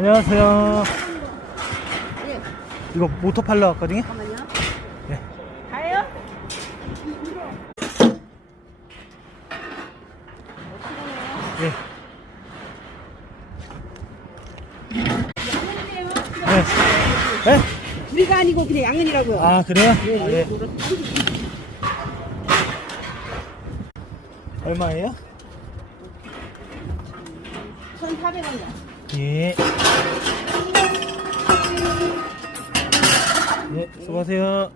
안녕하세요. 예. 이거 모터 팔러 왔거든요. 잠깐만요. 네. 가요? 예. 네. 네? 우리가 아니고 그냥 양은이라고요. 아, 그래요? 예, 아, 예. 예. 얼마예요? 1,400원이요. 예. 예, 수고하세요.